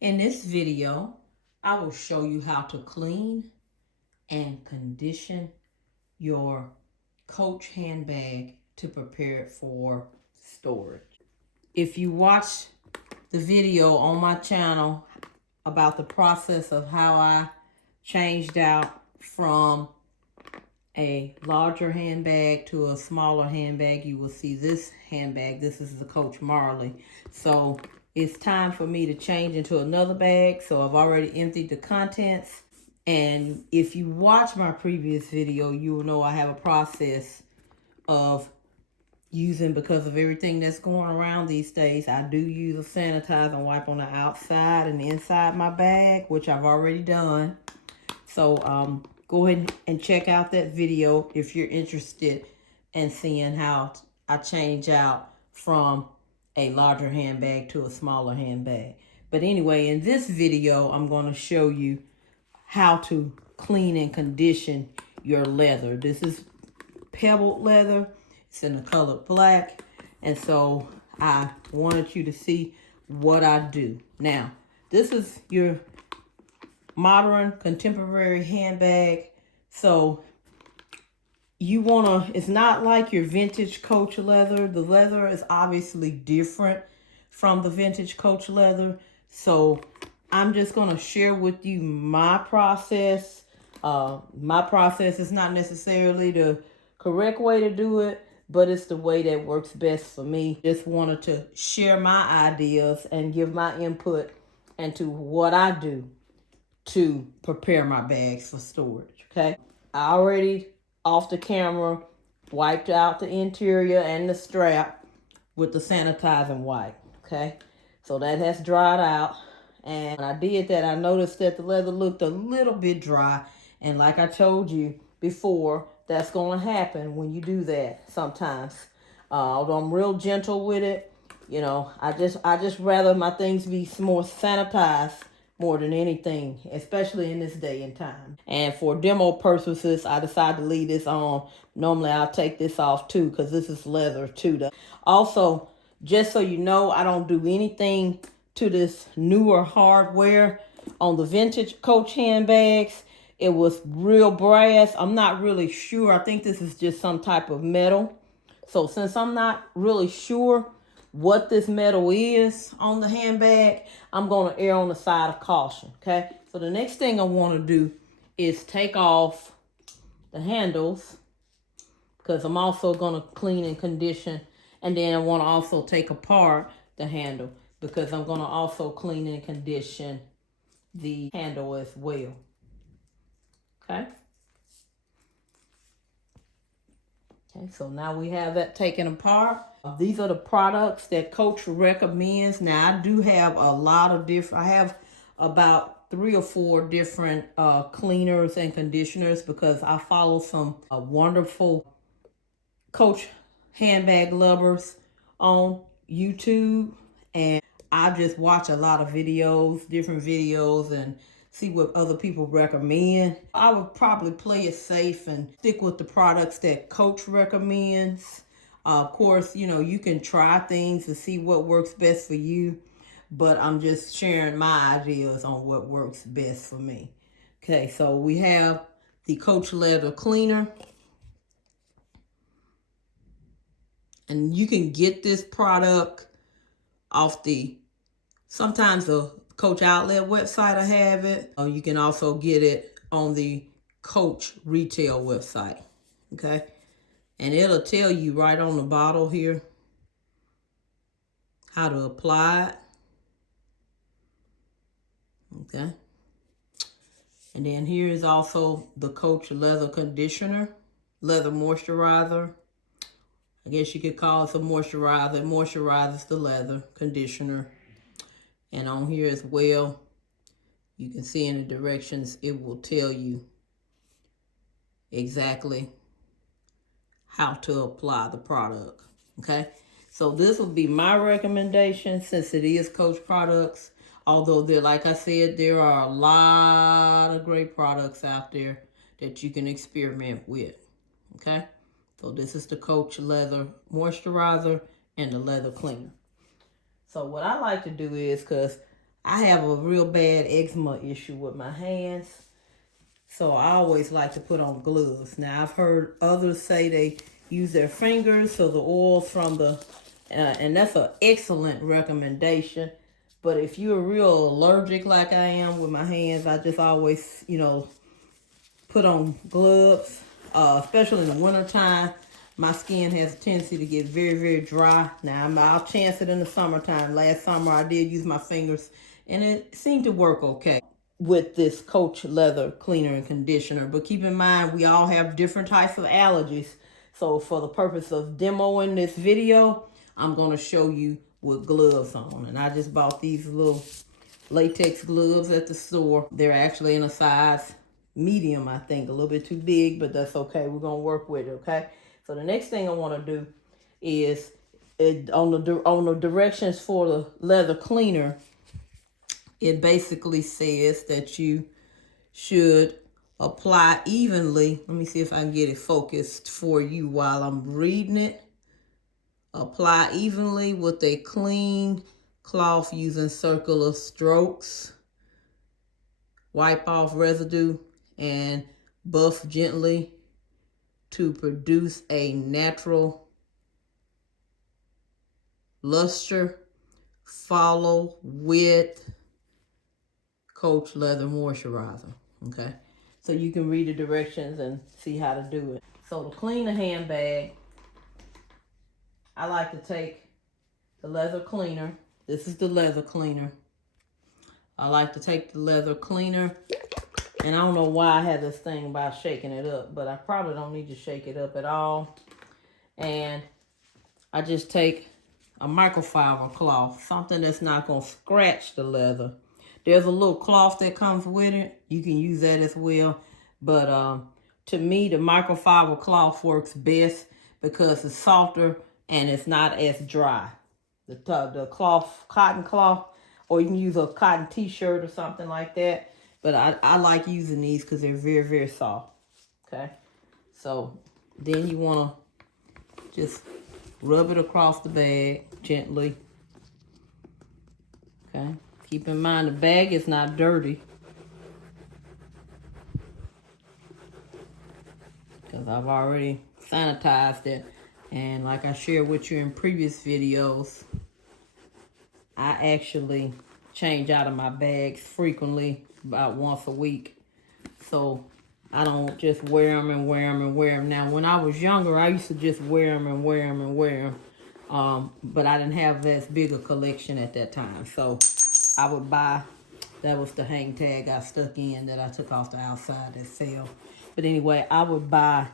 In this video, I will show you how to clean and condition your Coach handbag to prepare it for storage. If you watch the video on my channel about the process of how I changed out from a larger handbag to a smaller handbag, you will see this handbag. This is the Coach Marley. So it's time for me to change into another bag. So I've already emptied the contents. And if you watch my previous video, you will know I have a process of using, because of everything that's going around these days, I do use a sanitizer wipe on the outside and inside my bag, which I've already done. So go ahead and check out that video if you're interested in seeing how I change out from a larger handbag to a smaller handbag. But anyway, in this video, I'm going to show you how to clean and condition your leather. This is pebbled leather. It's in the color black. And so I wanted you to see what I do. Now, this is your modern contemporary handbag. So you want to, it's not like your vintage Coach leather. The leather is obviously different from the vintage Coach leather. So I'm just going to share with you my process. My process is not necessarily the correct way to do it, but it's the way that works best for me. Just wanted to share my ideas and give my input into what I do to prepare my bags for storage, okay? I already, off the camera, wiped out the interior and the strap with the sanitizing wipe, okay? So that has dried out. And when I did that, I noticed that the leather looked a little bit dry. And like I told you before, that's going to happen when you do that sometimes. Although I'm real gentle with it, you know, I just rather my things be more sanitized more than anything, especially in this day and time. And for demo purposes, I decided to leave this on. Normally, I'll take this off too, because this is leather too. Also, just so you know, I don't do anything to this newer hardware on the vintage Coach handbags. It was real brass. I'm not really sure. I think this is just some type of metal. So since I'm not really sure what this metal is on the handbag, I'm going to err on the side of caution, okay? So the next thing I want to do is take off the handles, because I'm also going to clean and condition. And then I want to also take apart the handle, because I'm going to also clean and condition the handle as well. Okay. Okay, so now we have that taken apart. These are the products that Coach recommends. Now, I do have a lot of different, I have about 3 or 4 different cleaners and conditioners, because I follow some wonderful Coach handbag lovers on YouTube. And I just watch a lot of videos, different videos, and see what other people recommend. I would probably play it safe and stick with the products that Coach recommends. Of course, you know, you can try things to see what works best for you, but I'm just sharing my ideas on what works best for me. Okay, so we have the Coach leather cleaner. And you can get this product off sometimes the Coach outlet website I have it. Or you can also get it on the Coach retail website, okay? And it'll tell you right on the bottle here how to apply it, okay? And then here is also the Coach leather conditioner, leather moisturizer. I guess you could call it a moisturizer. It moisturizes the leather conditioner. And on here as well, you can see in the directions, it will tell you exactly how to apply the product, okay? So this will be my recommendation, since it is Coach products. Although, like I said, there are a lot of great products out there that you can experiment with, okay? So this is the Coach leather moisturizer and the leather cleaner. So what I like to do is, because I have a real bad eczema issue with my hands. So I always like to put on gloves. Now I've heard others say they use their fingers, so the oil from the, and that's an excellent recommendation. But if you're real allergic like I am with my hands, I just always, put on gloves, especially in the wintertime. My skin has a tendency to get very, very dry. Now, I'll chance it in the summertime. Last summer, I did use my fingers, and it seemed to work okay with this Coach Leather Cleaner and Conditioner. But keep in mind, we all have different types of allergies. So for the purpose of demoing this video, I'm going to show you with gloves on. And I just bought these little latex gloves at the store. They're actually in a size medium, I think. A little bit too big, but that's okay. We're going to work with it, okay? So the next thing I want to do is on the directions for the leather cleaner, it basically says that you should apply evenly. Let me see if I can get it focused for you while I'm reading it. Apply evenly with a clean cloth using circular strokes. Wipe off residue and buff gently to produce a natural luster. Follow with Coach Leather Moisturizer. Okay, so you can read the directions and see how to do it. So to clean the handbag, I like to take the leather cleaner. This is the leather cleaner. I like to take the leather cleaner, and I don't know why I have this thing about shaking it up, but I probably don't need to shake it up at all. And I just take a microfiber cloth, something that's not going to scratch the leather. There's a little cloth that comes with it. You can use that as well. But to me, the microfiber cloth works best because it's softer and it's not as dry. The cloth, cotton cloth, or you can use a cotton t-shirt or something like that. But I like using these because they're very, very soft. Okay. So then you want to just rub it across the bag gently. Okay. Keep in mind the bag is not dirty, because I've already sanitized it. And like I shared with you in previous videos, I actually change out of my bags frequently, about once a week. So I don't just wear them and wear them and wear them. Now, when I was younger, I used to just wear them and wear them and wear them. But I didn't have as big a collection at that time. So I would buy, that was the hang tag I stuck in that I took off the outside that fell. But anyway, I would buy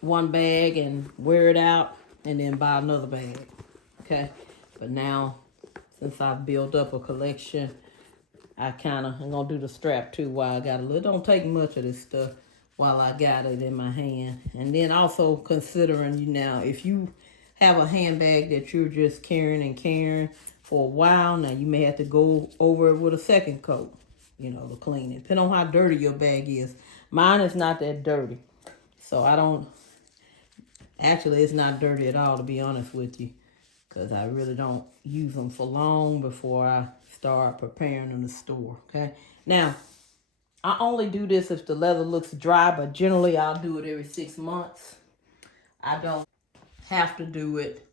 one bag and wear it out and then buy another bag. Okay. But now, since I've built up a collection, I'm going to do the strap too while I got a little. Don't take much of this stuff while I got it in my hand. And then also considering now, if you have a handbag that you're just carrying and carrying for a while, now you may have to go over it with a second coat, to clean it. Depending on how dirty your bag is. Mine is not that dirty. So actually it's not dirty at all, to be honest with you, because I really don't use them for long before I start preparing in the store, okay? Now, I only do this if the leather looks dry, but generally I'll do it every 6 months. I don't have to do it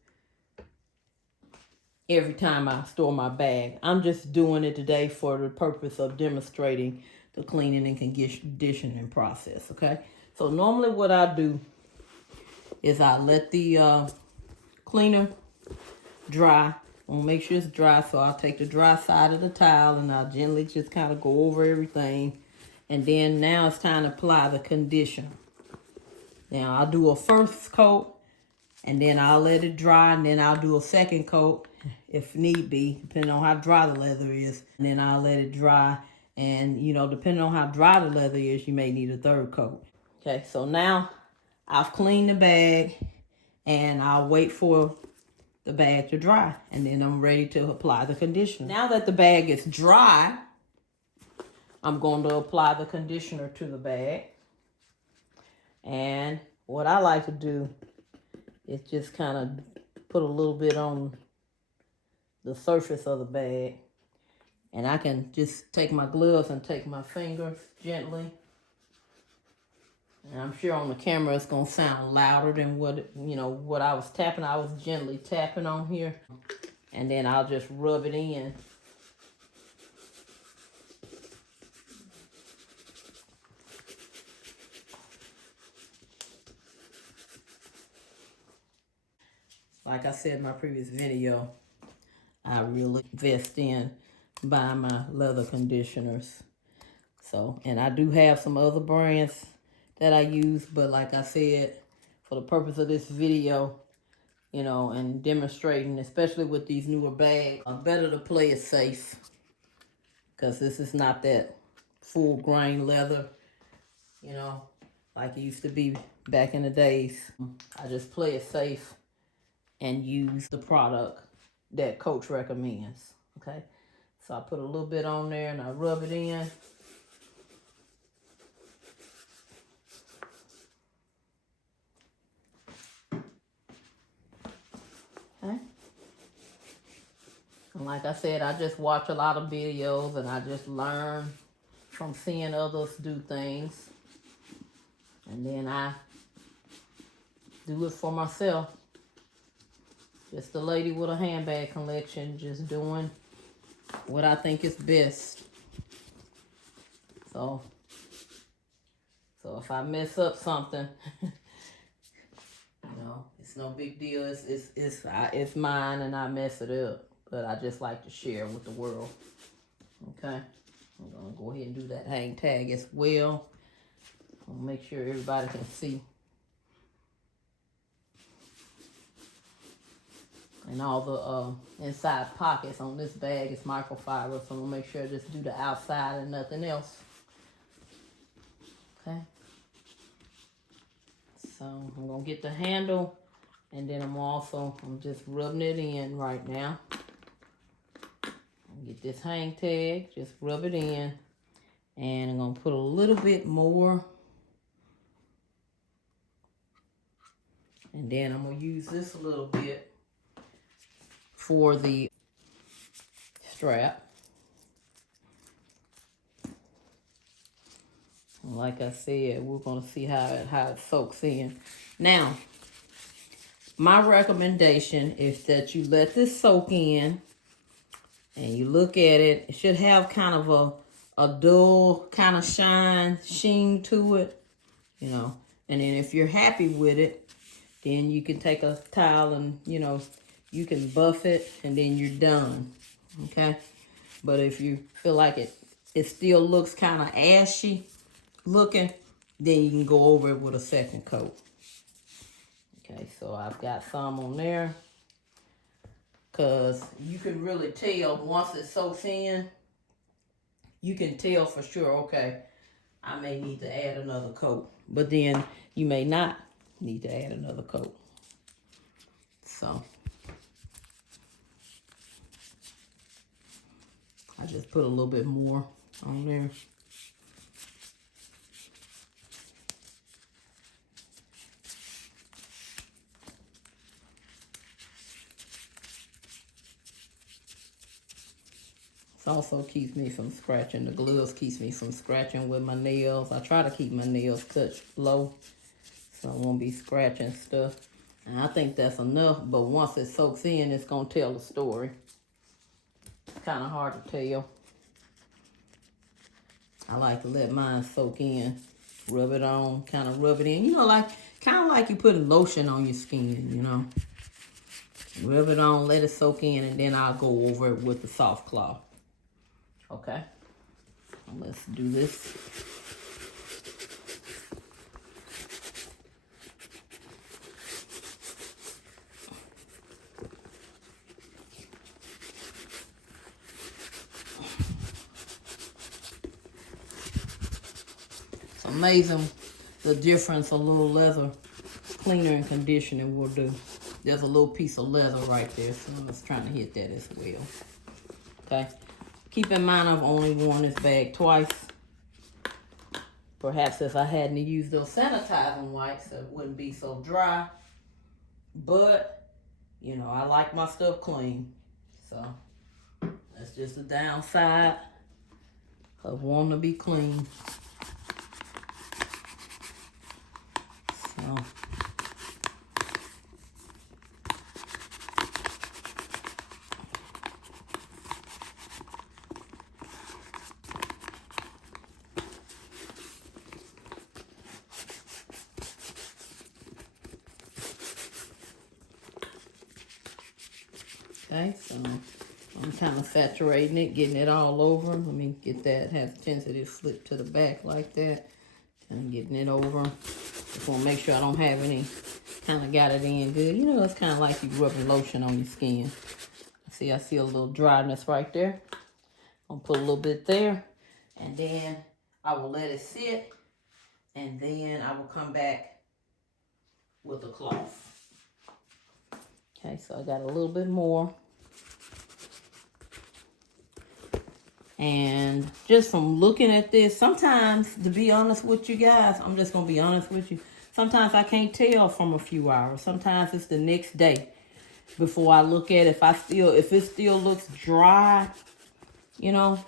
every time I store my bag. I'm just doing it today for the purpose of demonstrating the cleaning and conditioning process, okay? So normally what I do is I let the cleaner dry. I'll make sure it's dry, so I'll take the dry side of the towel and I'll gently just kind of go over everything. And then now it's time to apply the conditioner. Now I'll do a first coat and then I'll let it dry, and then I'll do a second coat if need be, depending on how dry the leather is. And then I'll let it dry, and depending on how dry the leather is, you may need a third coat. Okay, so now I've cleaned the bag and I'll wait for the bag to dry, and then I'm ready to apply the conditioner. Now that the bag is dry, I'm going to apply the conditioner to the bag. And what I like to do is just kind of put a little bit on the surface of the bag And I can just take my gloves and take my fingers gently. And I'm sure on the camera it's gonna sound louder than what I was tapping. I was gently tapping on here. And then I'll just rub it in. Like I said in my previous video, I really invest in buying my leather conditioners. So, and I do have some other brands that I use, but like I said, for the purpose of this video, and demonstrating, especially with these newer bags, better to play it safe, because this is not that full grain leather, like it used to be back in the days. I just play it safe and use the product that Coach recommends, okay? So I put a little bit on there and I rub it in. Okay. And like I said, I just watch a lot of videos and I just learn from seeing others do things. And then I do it for myself. Just a lady with a handbag collection, just doing what I think is best. So if I mess up something, it's no big deal. It's mine and I mess it up. But I just like to share with the world. Okay? I'm gonna go ahead and do that hang tag as well. I'll make sure everybody can see. And all the inside pockets on this bag is microfiber, so I'm gonna make sure I just do the outside and nothing else. Okay. So I'm gonna get the handle, and then I'm just rubbing it in right now. Get this hang tag, just rub it in, and I'm gonna put a little bit more. And then I'm gonna use this a little bit for the strap. And like I said, we're gonna see how it soaks in. Now, my recommendation is that you let this soak in and you look at it. It should have kind of a dull kind of sheen to it, And then if you're happy with it, then you can take a towel and, you can buff it and then you're done, okay? But if you feel like it still looks kind of ashy looking, then you can go over it with a second coat. Okay, so I've got some on there because you can really tell once it soaks in, you can tell for sure, okay, I may need to add another coat. But then you may not need to add another coat. So I just put a little bit more on there. This also keeps me from scratching. The gloves keeps me from scratching with my nails. I try to keep my nails cut low so I won't be scratching stuff. And I think that's enough, but once it soaks in, it's going to tell the story. It's kind of hard to tell. I like to let mine soak in. Rub it on, kind of rub it in. Kind of like you putting lotion on your skin, Rub it on, let it soak in, and then I'll go over it with the soft cloth. Okay, let's do this. It's amazing the difference a little leather cleaner and conditioning will do. There's a little piece of leather right there, so I'm just trying to hit that as well. Okay. Keep in mind, I've only worn this bag twice. Perhaps if I hadn't used those sanitizing wipes, it wouldn't be so dry. But, I like my stuff clean. So, That's just the downside of wanting to be clean. So, okay, so I'm kind of saturating it, getting it all over. Let me get that, have the tendency to flip to the back like that. Kind of getting it over. Just want to make sure I don't have any, kind of got it in good. You know, it's kind of like you rubbing lotion on your skin. See, I see a little dryness right there. I'll put a little bit there. And then I will let it sit. And then I will come back with a cloth. Okay, so I got a little bit more. And just from looking at this, sometimes, to be honest with you guys, I'm just going to be honest with you. Sometimes I can't tell from a few hours. Sometimes it's the next day before I look at it. If it still looks dry, you know,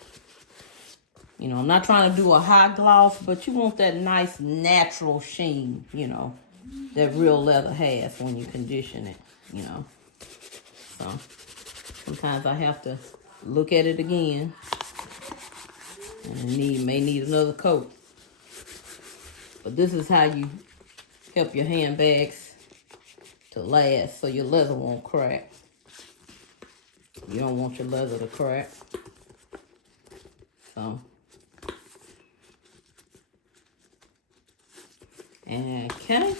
I'm not trying to do a high gloss, but you want that nice natural sheen, you know, that real leather has when you condition it, you know. So sometimes I have to look at it again. And may need another coat. But this is how you help your handbags to last so your leather won't crack. You don't want your leather to crack. So. Okay.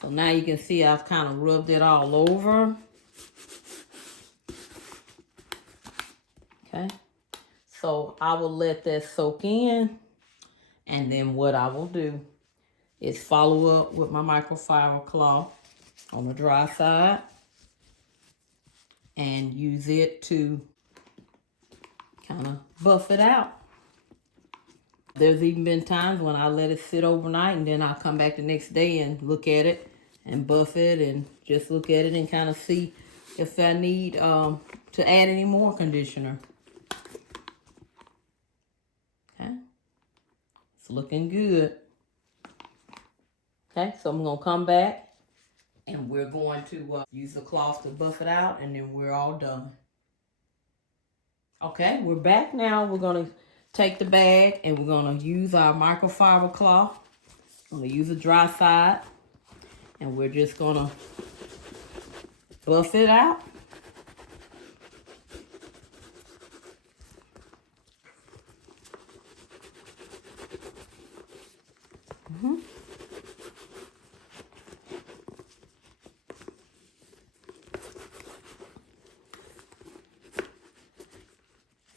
So now you can see I've kind of rubbed it all over. Okay. So I will let that soak in, and then what I will do is follow up with my microfiber cloth on the dry side and use it to kind of buff it out. There's even been times when I let it sit overnight and then I'll come back the next day and look at it and buff it and just look at it and kind of see if I need to add any more conditioner. It's looking good. Okay, so I'm going to come back and we're going to use the cloth to buff it out, and then we're all done. Okay, we're back now. We're going to take the bag and we're going to use our microfiber cloth. I'm going to use the dry side and we're just going to buff it out.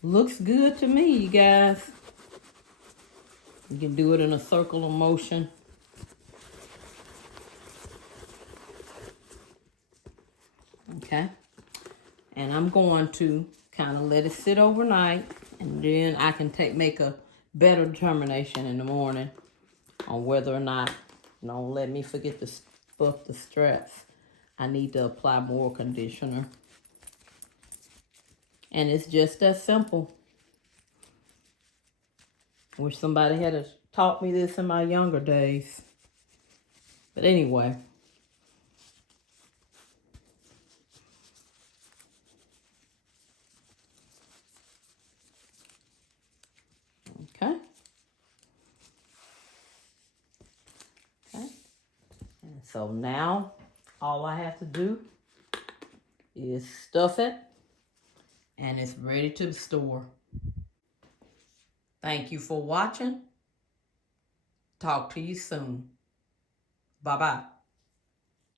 Looks good to me, you guys. You can do it in a circular motion. Okay. And I'm going to kind of let it sit overnight, and then I can make a better determination in the morning on whether or not, don't let me forget to buff the straps. I need to apply more conditioner. And it's just that simple. Wish somebody had taught me this in my younger days. But anyway. Okay. Okay. And so now all I have to do is stuff it, and it's ready to store. Thank you for watching. Talk to you soon. Bye-bye.